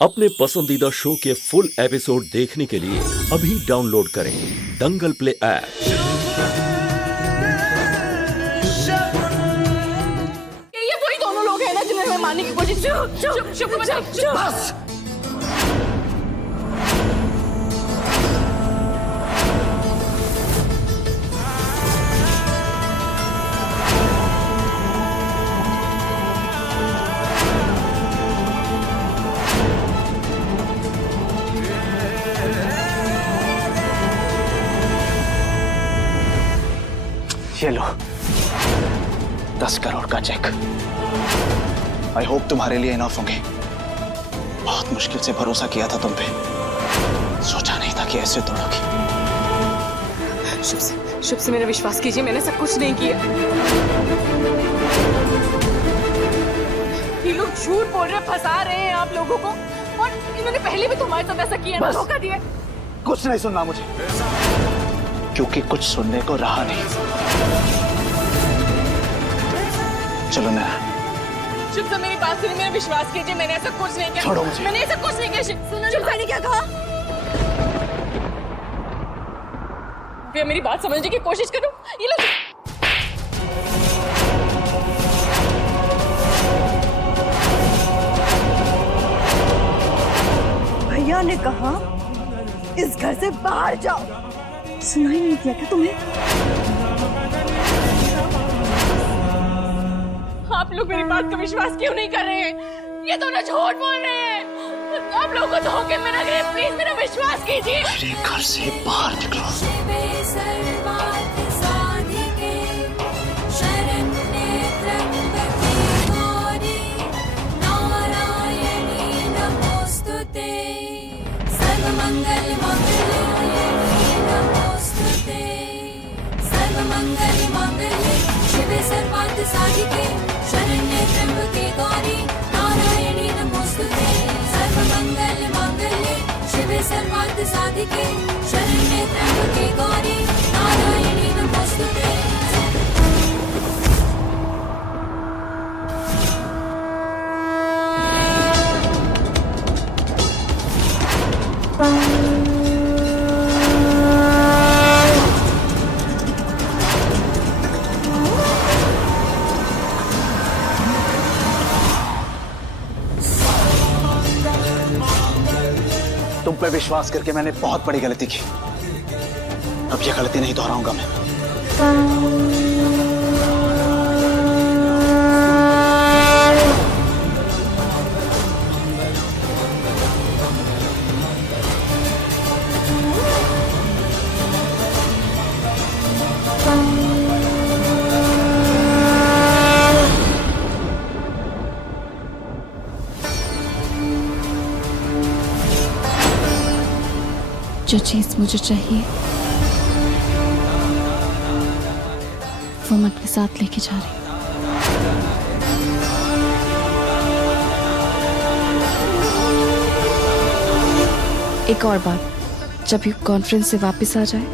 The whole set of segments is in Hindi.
अपने पसंदीदा शो के फुल एपिसोड देखने के लिए अभी डाउनलोड करें दंगल प्ले ऐप। ये वही दोनों लोग हैं ना जिन्हें हमें मारने की कोशिश की। बस ये लो 10 करोड़ का चेक। आई होप तुम्हारे लिए इनफ होंगे। बहुत मुश्किल से भरोसा किया था तुम पे, सोचा नहीं था कि ऐसे तोड़ोगी। शुभ से मेरा विश्वास कीजिए, मैंने सब कुछ नहीं किया। ये लोग झूठ बोल रहे, फंसा रहे हैं आप लोगों को, और इन्होंने पहले भी तुम्हारे साथ ऐसा किया ना, धोखा दिया। कुछ नहीं सुनना मुझे, क्योंकि कुछ सुनने को रहा नहीं। चलो नैना। शुभ से मेरी बात सुनिए, मेरा विश्वास कीजिए, मैंने ऐसा कुछ नहीं किया। छोड़ो मुझे। मैंने ऐसा कुछ नहीं किया। सुनो, शुभ ने क्या कहा? फिर मेरी बात समझने की कोशिश करो। ये लो। भैया ने कहा इस घर से बाहर जाओ। सुनाई नहीं दिया क्या तुम्हें? आप लोग मेरी बात का विश्वास क्यों नहीं कर रहे हैं? ये दोनों झूठ बोल रहे हैं। आप लोगों को धोखे में रख रहे हैं। प्लीज मेरा विश्वास कीजिए। मेरे घर से बाहर निकलो। साधिके शरण्ये त्र्यंबके गौरी नारायणी नमोस्तुते सर्वमंगल मांगल्ये शिवे सर्वार्थ साधिके शरण्ये त्र्यंबके गौरी नारायणी नमोस्तुते। तुम पे विश्वास करके मैंने बहुत बड़ी गलती की। अब ये गलती नहीं दोहराऊंगा मैं। जो चीज मुझे चाहिए वो मैं अपने साथ लेके जा रही हूँ। एक और बात, जब ये कॉन्फ्रेंस से वापस आ जाए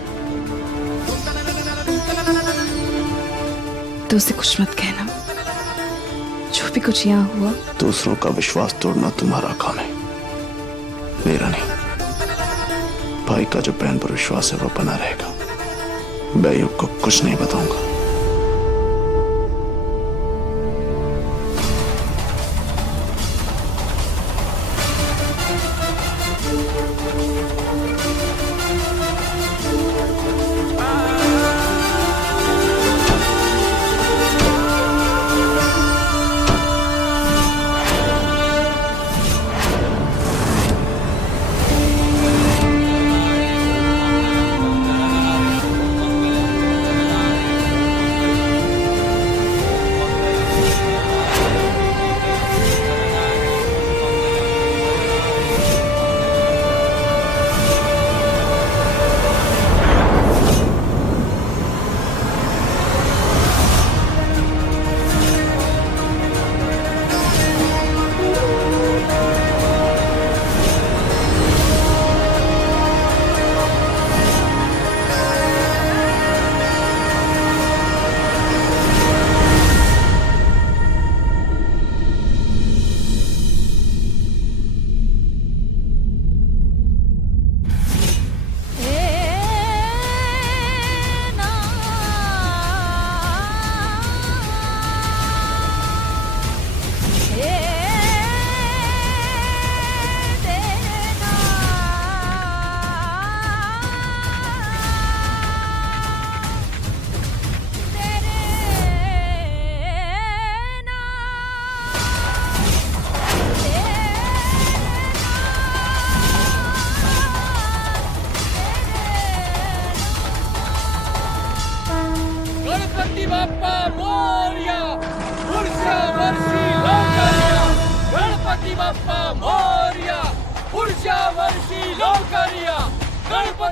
तो उसे कुछ मत कहना। जो भी कुछ यहाँ हुआ, दूसरों का विश्वास तोड़ना तुम्हारा काम है, मेरा नहीं। भाई का जो बहन पर विश्वास है वो बना रहेगा। मैं युग को कुछ नहीं बताऊंगा।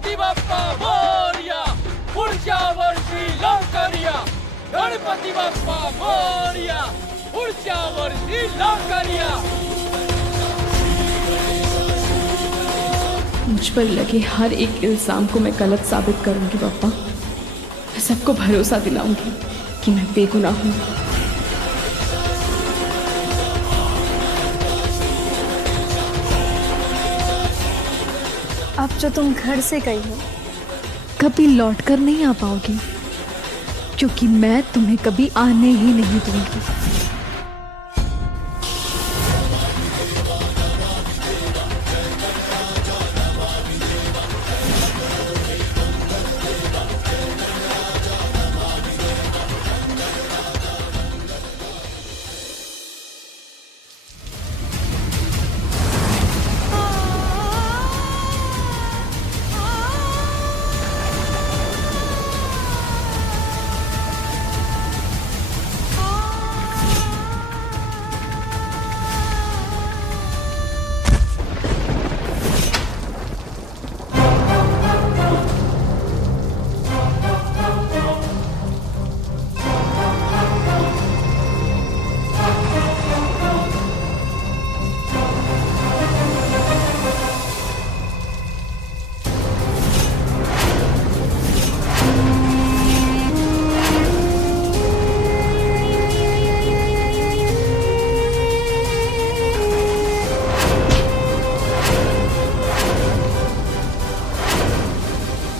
गणपती बाप्पा मोरया, पुढच्या वर्षी लवकर या. गणपती बाप्पा मोरया, पुढच्या वर्षी लवकर या. मुझ पर लगे हर एक इल्जाम को मैं गलत साबित करूंगी पापा. मैं सबको भरोसा दिलाऊंगी कि मैं बेगुनाह हूँ. अब जो तुम घर से गई हो कभी लौट कर नहीं आ पाओगी, क्योंकि मैं तुम्हें कभी आने ही नहीं दूंगी.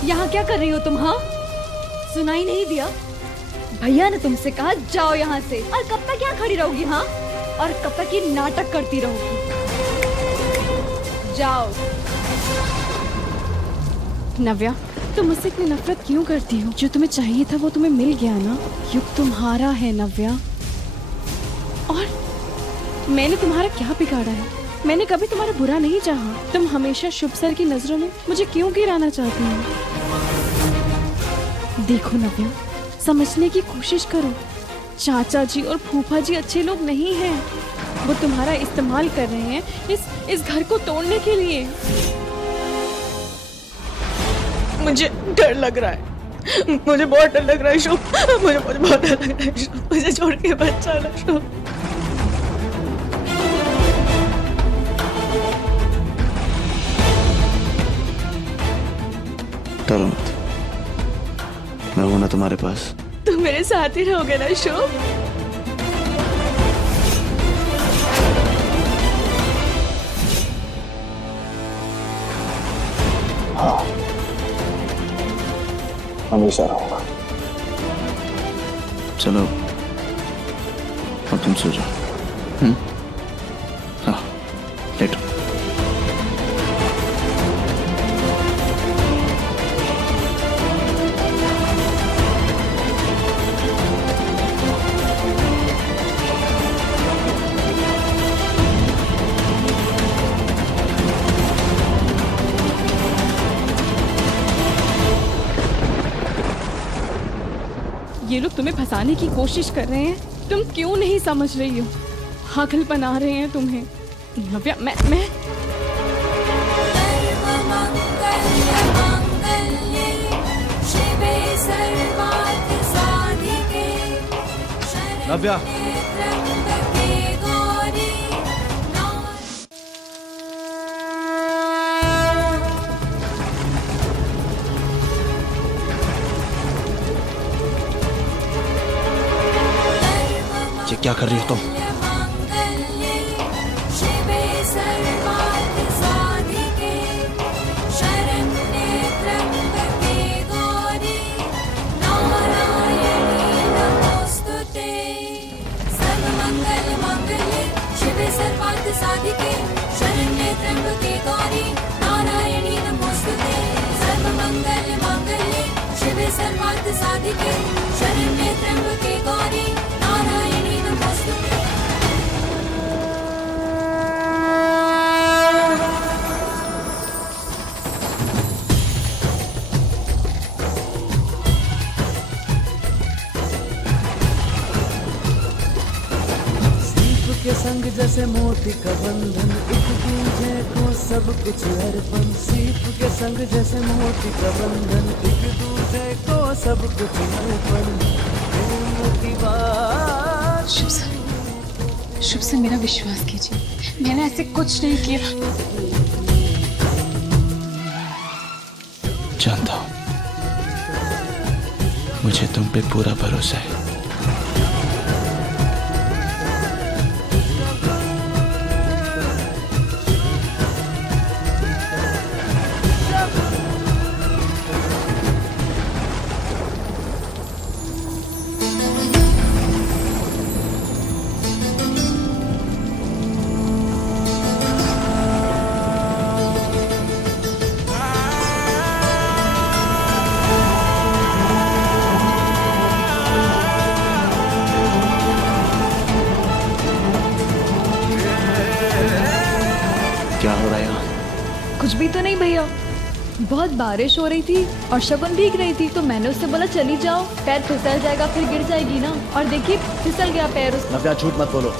यहाँ क्या कर रही हो तुम? हाँ, सुनाई नहीं दिया? भैया ने तुमसे कहा जाओ यहाँ से, और कब तक यहाँ खड़ी रहोगी? हाँ, और कब तक ये नाटक करती रहोगी? जाओ. नव्या, तुम मुझसे इतनी नफरत क्यों करती हो? जो तुम्हें चाहिए था वो तुम्हें मिल गया ना. युग तुम्हारा है नव्या. और मैंने तुम्हारा क्या बिगाड़ा है? मैंने कभी तुम्हारा बुरा नहीं चाहा. तुम हमेशा शुभ सर की नजरों में मुझे क्यों गिराना चाहती हो? देखो नव्या, समझने की कोशिश करो. चाचा जी और फूफा जी अच्छे लोग नहीं हैं. वो तुम्हारा इस्तेमाल कर रहे हैं इस घर को तोड़ने के लिए. मुझे डर लग रहा है. मुझे बहुत डर लग रहा है शुभ. मुझे बहुत डर लग रहा है शुभ. मुझे छोड़ के मत जाना शुभ. डरो मत, मैं हूं ना तुम्हारे पास. तुम मेरे साथ ही रहोगे ना शुभ? हाँ, हमेशा रहूंगा. चलो अब तुम सो जाओ. हाँ, लेटो. ये लोग तुम्हें फंसाने की कोशिश कर रहे हैं. तुम क्यों नहीं समझ रही हो? पागल बना रहे हैं तुम्हें. नव्या, मैं नव्या, ये क्या कर रही हो तुम? साधिके शरण्ये त्र्यंबके गौरी नारायणी नमोस्तुते. सर्वमंगल मांगल्ये शिवे सर्वार्थ साधिके शरण्ये त्र्यंबके गौरी नारायणी नमोस्तुते. के संग जैसे मोती का बंधन, एक दूजे को सब कुछ अर्पण सीप के संग जैसे मोती का बंधन एक दूसरे को सब कुछ अर्पण प्रेम की बात। शुभ से मेरा विश्वास कीजिए, मैंने ऐसे कुछ नहीं किया। जानता हूं, मुझे तुम पे पूरा भरोसा है। क्या हो रहा है यहाँ? कुछ भी तो नहीं भैया, बहुत बारिश हो रही थी और शगुन भीग रही थी तो मैंने उससे बोला चली जाओ, पैर फिसल जाएगा फिर गिर जाएगी ना, और देखिए फिसल गया पैर उसका। नव्या झूठ मत बोलो,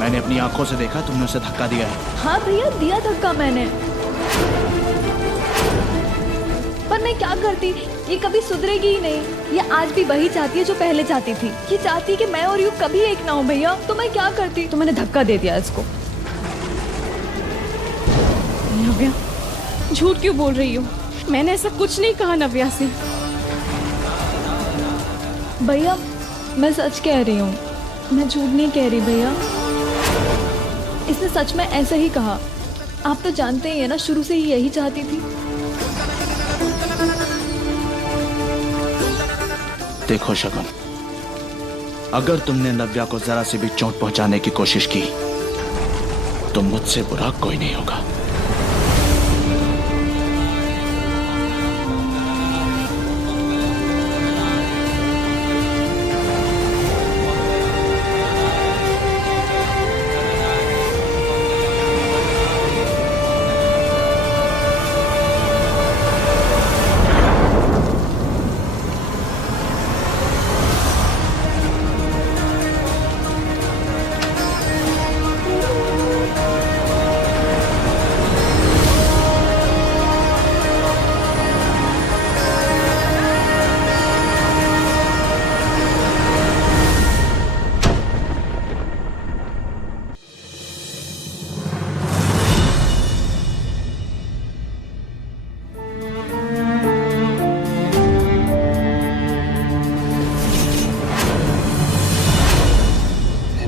मैंने अपनी आंखों से देखा तुमने उसे धक्का दिया है। हाँ भैया दिया धक्का मैंने, पर मैं क्या करती, ये कभी सुधरेगी ही नहीं। ये आज भी वही चाहती है जो पहले चाहती थी, ये चाहती कि मैं और यू कभी एक ना हो भैया, तो मैं क्या करती, तो मैंने धक्का दे दिया इसको। नव्या झूठ क्यों बोल रही हो? मैंने ऐसा कुछ नहीं कहा नव्या से। भैया मैं सच कह रही हूँ, मैं झूठ नहीं कह रही भैया, इसने सच में ऐसा ही कहा। आप तो जानते ही है ना, शुरू से ही यही चाहती थी। देखो शगुन, अगर तुमने नव्या को जरा से भी चोट पहुंचाने की कोशिश की तो मुझसे बुरा कोई नहीं होगा।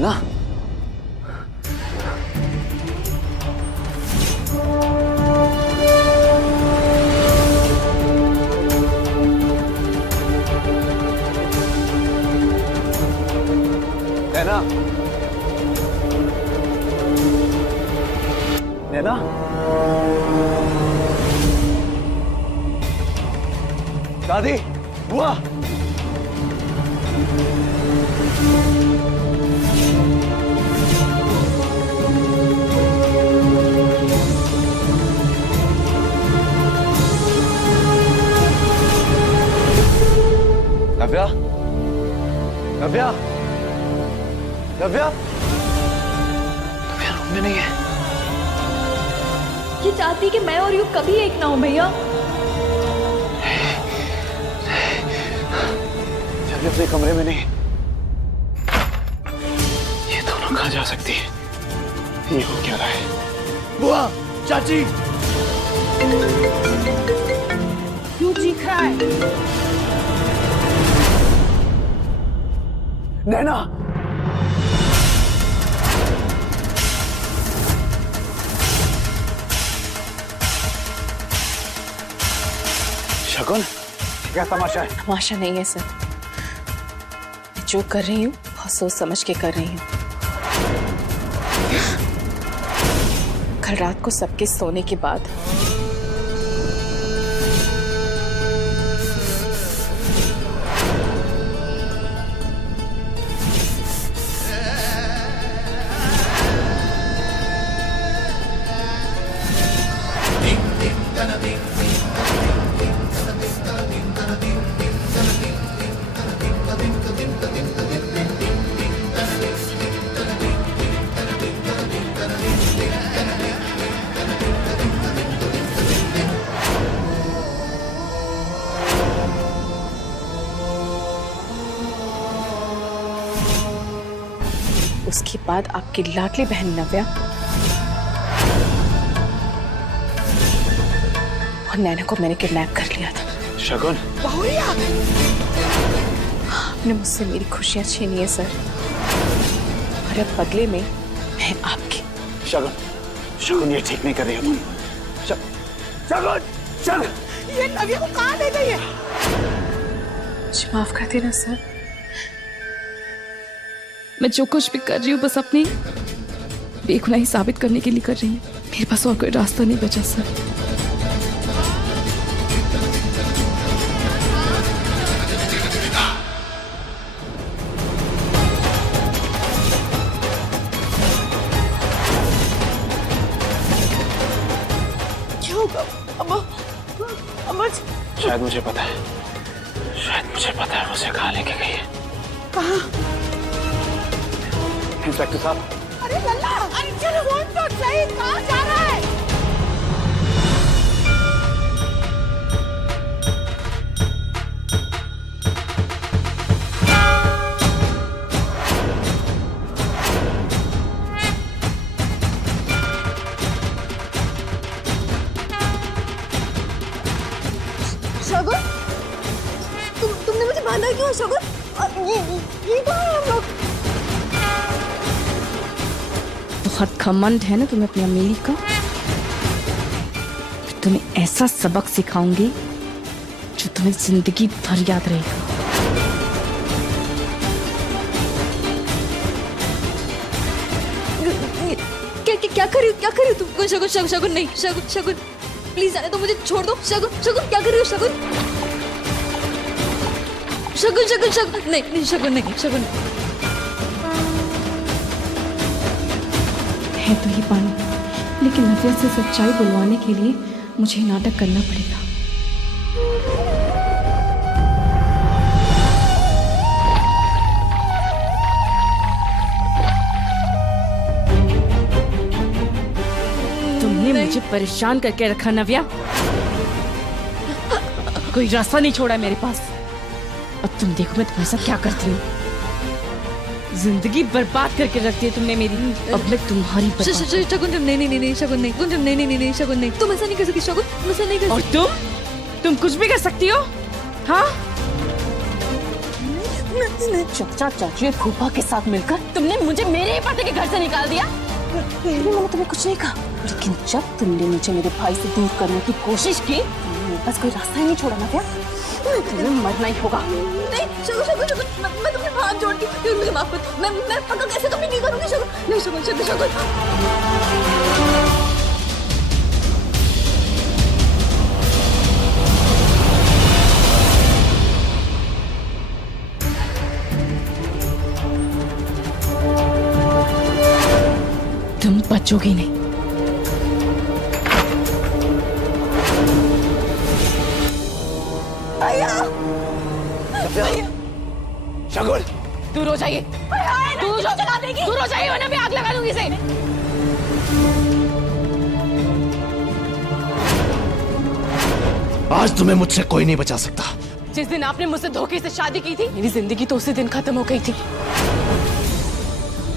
ना नैना, नैना, दादी, बुआ, नव्या, नव्या, नव्या, नव्या रूम में नहीं है। ये चाहती कि मैं और यू कभी एक ना हो भैया। जब अपने कमरे में नहीं, ये दोनों कहाँ जा सकती है? ये हो क्या रहा है? बुआ, चाची, क्यों चीख रहा है? नैना, शगुन, क्या तमाशा है? तमाशा नहीं है सर, जो कर रही हूँ बहुत सोच समझ के कर रही हूँ। कल रात को सबके सोने के बाद के बाद आपकी लाडली बहन नव्या और नैना को मैंने किडनैप कर लिया था। शगुन, आपने मुझसे मेरी खुशियां छीनी है सर, और अब बदले में मैं आपकी। शगुन, शगुन ये ठीक नहीं कर रही हो तुम। शगुन, शगुन, ये नव्या को कहाँ ले गई है? मुझे माफ कर देना सर। मैं जो कुछ भी कर रही हूँ बस अपनी बेगुनाही साबित करने के लिए कर रही हूँ। मेरे पास और कोई रास्ता नहीं बचा सर। क्या होगा अम्मा? अम्मा जी शायद मुझे पता है, शायद मुझे पता है उसे कहाँ लेके गई है। कहाँ? इंस्पेक्टर साहब। अरे लल्ला, अरे चलो वो तो सही, कहाँ जा रहा है? शगुन, तुमने मुझे बांधा क्यों शगुन? ये कहाँ है हम लोग? बहुत घमंड है ना तुम्हें अपनी अमीरी का। फिर तुम्हें ऐसा सबक सिखाऊंगी जो तुम्हें जिंदगी भर याद रहेगा। क्या कर रही हो तुम? शगुन, शगुन, शगुन नहीं, शगुन, शगुन प्लीज आने दो, मुझे छोड़ दो। शगुन, शगुन क्या कर रही हो शगुन? शगुन, शगुन, शगुन नहीं, नहीं शगुन नहीं, शगुन है तो ये पानी, लेकिन नव्या से सच्चाई बुलवाने के लिए मुझे नाटक करना पड़ेगा। तुमने मुझे परेशान करके रखा नव्या, कोई रास्ता नहीं छोड़ा मेरे पास। अब तुम देखो मैं तुम्हारे साथ क्या करती हूँ। जिंदगी बर्बाद करके रखती है तुमने मेरी। अब मैं तुम्हारी शगुन, नहीं, नहीं, नहीं, शगुन नहीं, नहीं, नहीं, नहीं, नहीं, शगुन नहीं, तुम ऐसा नहीं कर सकती शगुन, तुम ऐसा नहीं कर और सकती। तुम कुछ भी कर सकती हो? हाँ, चाचा चाची और फूफा के साथ मिलकर तुमने मुझे मेरे ही पति के घर से निकाल दिया। मैंने तुम्हें कुछ नहीं कहा, लेकिन जब तुमने मुझे मेरे भाई से दूर करने की कोशिश की, मेरे पास कोई रास्ता ही नहीं छोड़ा ना क्या? तुम्हें मरना ही होगा। नहीं शगुन, शगुन, शगुन, मैं तुम्हें हाथ जोड़ती हूँ, मुझे माफ कर दो। मैं पक्का कैसे कभी नहीं करूँगी शगुन। नहीं शगुन, शगुन, शगुन तुम बचोगी नहीं। शगुन, दूर हो जाइए, दूर हो जाइए वरना मैं आग लगा दूंगी इसे। आज तुम्हें मुझसे कोई नहीं बचा सकता। जिस दिन आपने मुझसे धोखे से शादी की थी, मेरी जिंदगी तो उसी दिन खत्म हो गई थी,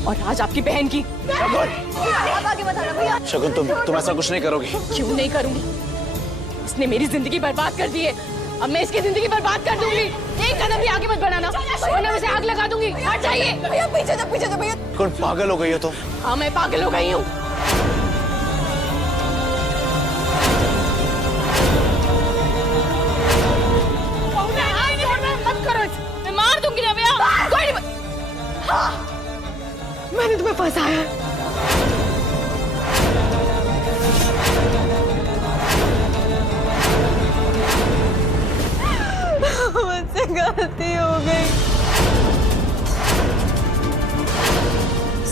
और आज आपकी बहन की। शगुन, तुम ऐसा कुछ नहीं करोगी। क्यों नहीं करूंगी? इसने मेरी जिंदगी बर्बाद कर दी है, अब मैं इसकी जिंदगी बर्बाद कर दूंगी। एक कदम भी आगे मत बढ़ाना वरना मैं इसे आग लगा दूंगी। हट जाइए भैया, पीछे जा, पीछे जा भैया। कौन पागल हो गई हो तुम? हाँ मैं पागल हो गई हूँ। मत करो, मैं मार दूंगी नव्या। कोई नहीं, हाँ, मैंने तुम्हें फंसाया है। मुझसे गलती हो गई।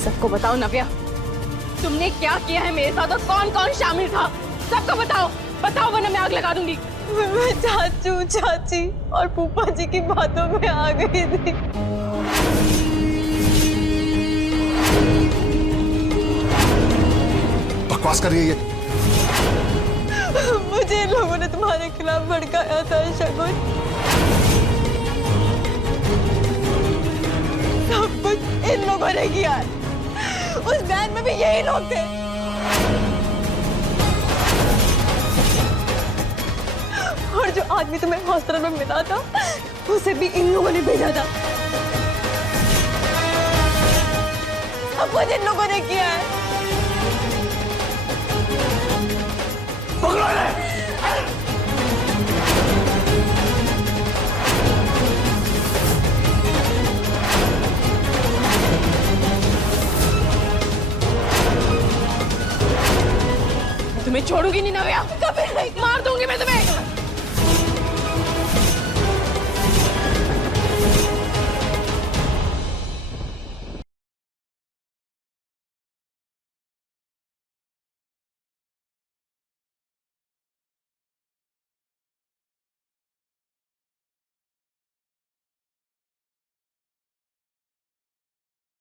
सबको बताओ नव्या, तुमने क्या किया है मेरे साथ और कौन कौन शामिल था? सबको बताओ, बताओ वरना मैं आग लगा दूंगी। मैं चाचू, चाची और फूफा जी की बातों में आ गई थी। बकवास कर रही है ये। मुझे इन लोगों ने तुम्हारे खिलाफ भड़काया था शगुन। सब कुछ इन लोगों ने किया है। उस वैन में भी यही लोग थे। और जो आदमी तुम्हें हॉस्टल में मिला था उसे भी इन लोगों ने भेजा था। सब कुछ इन लोगों ने किया है। पकड़ो इन्हें। तुम्हें छोड़ूंगी नहीं नव्या, कभी नहीं। मार दूंगी मैं तुम्हें।